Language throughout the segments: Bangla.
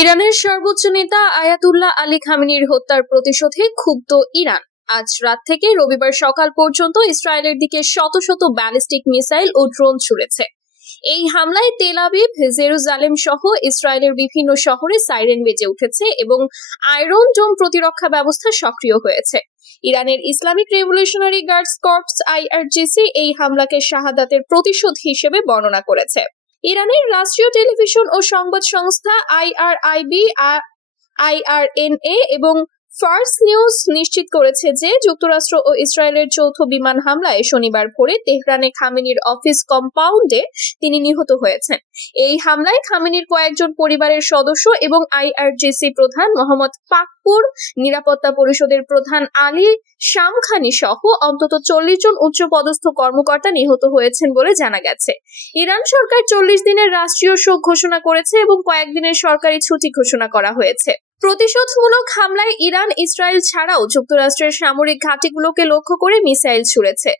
ইরানের সর্বোচ্চ নেতা আয়াতুল্লাহ আলী খামেনির হত্যার প্রতিশোধে ক্ষুব্ধ ইরান আজ রাত থেকে রবিবার সকাল পর্যন্ত ইসরায়েলের দিকে শত শত ব্যালিস্টিক মিসাইল ও ড্রোন ছুড়েছে। এই হামলায় তেল আবিব, জেরুজালেম সহ ইসরায়েলের বিভিন্ন শহরে সাইরেন বেজে উঠেছে এবং আয়রন ডোম প্রতিরক্ষা ব্যবস্থা সক্রিয় হয়েছে। ইরানের Islamic revolutionary guards corps IRGC এই হামলাকে শাহাদাতের প্রতিশোধ হিসেবে বর্ণনা করেছে। ইরানের রাষ্ট্রীয় টেলিভিশন ও সংবাদ সংস্থা আইআরআইবি, আইআরএনএ এবং ফার্স নিউজ নিশ্চিত করেছে যে যুক্তরাষ্ট্র ও ইসরায়েলের যৌথ বিমান হামলায় শনিবার ভোরে তেহরানে খামেনির অফিস কম্পাউন্ডে তিনি নিহত হয়েছেন। এই হামলায় খামেনির কয়েকজন পরিবারের সদস্য এবং আইআরজিসি প্রধান মোহাম্মদ পাকপুর, নিরাপত্তা পরিষদের প্রধান আলী শামখানি সহ অন্তত 40 জন উচ্চপদস্থ কর্মকর্তা নিহত হয়েছেন বলে জানা গেছে। ইরান সরকার 40 দিনের রাষ্ট্রীয় শোক ঘোষণা করেছে এবং কয়েকদিনের সরকারি ছুটি ঘোষণা করা হয়েছে। প্রতিশোধমূলক হামলায় ইরান ইসরায়েল ছাড়াও যুক্তরাষ্ট্রের সামরিক ঘাঁটিগুলোকে লক্ষ্য করে মিসাইল ছুড়েছে।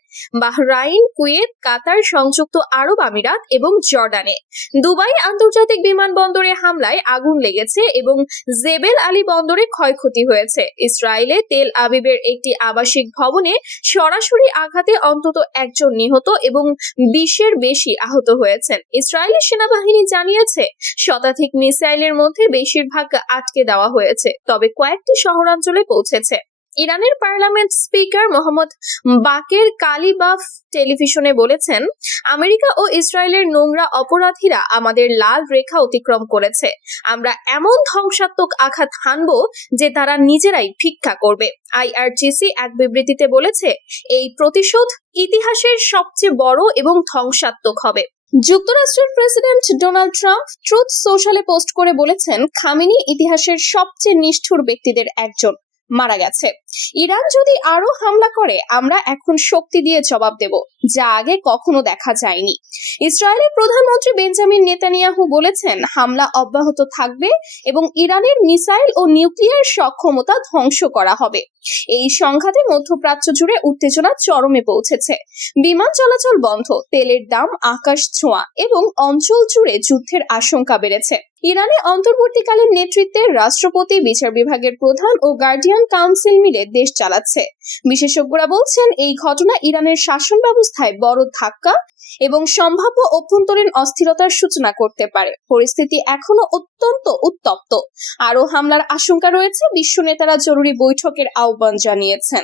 বাহরাইন, কুয়েত, কাতার, সংযুক্ত আরব আমিরাত এবং জর্ডানে। দুবাই আন্তর্জাতিক বিমানবন্দরে হামলায় আগুন লেগেছে এবং জেবেল আলী বন্দরে ক্ষয়ক্ষতি হয়েছে। ইসরায়েলে তেল আবিবের একটি আবাসিক ভবনে সরাসরি আঘাতে অন্তত একজন নিহত এবং 20-এর বেশি আহত হয়েছেন। ইসরায়েলি সেনাবাহিনী জানিয়েছে শতাধিক মিসাইলের মধ্যে বেশিরভাগ আটকে দেওয়া হয়েছে, তবে কয়েকটি শহরাঞ্চলে পৌঁছেছে। ইরানের পার্লামেন্ট স্পিকার মোহাম্মদ বাকের কালিবাফ টেলিভিশনে বলেছেন, আমেরিকা ও ইসরায়েলের নোংরা অপরাধীরা আমাদের লাল রেখা অতিক্রম করেছে। আমরা এমন ধ্বংসাত্মক আঘাত হানব যে তারা নিজেরাই ভিক্ষা করবে। আইআরজিসি এক বিবৃতিতে বলেছে, এই প্রতিশোধ ইতিহাসের সবচেয়ে বড় এবং ধ্বংসাত্মক হবে। যুক্তরাষ্ট্রের প্রেসিডেন্ট ডোনাল্ড ট্রাম্প ট্রুথ সোশ্যালে পোস্ট করে বলেছেন, খামেনি ইতিহাসের সবচেয়ে নিষ্ঠুর ব্যক্তিদের একজন, মারা গেছে। ইরান যদি আরো হামলা করে আমরা এখন শক্তি দিয়ে জবাব দেব, যা আগে কখনো দেখা যায়নি। ইসরায়েলের প্রধানমন্ত্রী বেঞ্জামিন নেতানিয়াহু বলেছেন, হামলা অব্যাহত থাকবে এবং ইরানের মিসাইল ও নিউক্লিয়ার সক্ষমতা ধ্বংস করা হবে। এই সংঘাতে মধ্যপ্রাচ্য জুড়ে উত্তেজনা চরমে পৌঁছেছে। বিমান চলাচল বন্ধ, তেলের দাম আকাশ ছোঁয়া এবং অঞ্চল জুড়ে যুদ্ধের আশঙ্কা বেড়েছে। ইরানে অন্তর্বর্তীকালীন নেতৃত্বে রাষ্ট্রপতি, বিচার বিভাগের প্রধান ও গার্ডিয়ান কাউন্সিল মিলে দেশ চালাচ্ছে। বিশেষজ্ঞরা বলছেন, এই ঘটনা ইরানের শাসন ব্যবস্থায় বড় ধাক্কা এবং সম্ভাব্য অভ্যন্তরীণ অস্থিরতার সূচনা করতে পারে। পরিস্থিতি এখনো অত্যন্ত উত্তপ্ত। আরো হামলার আশঙ্কা রয়েছে। বিশ্ব নেতারা জরুরি বৈঠকের আহ্বান জানিয়েছেন।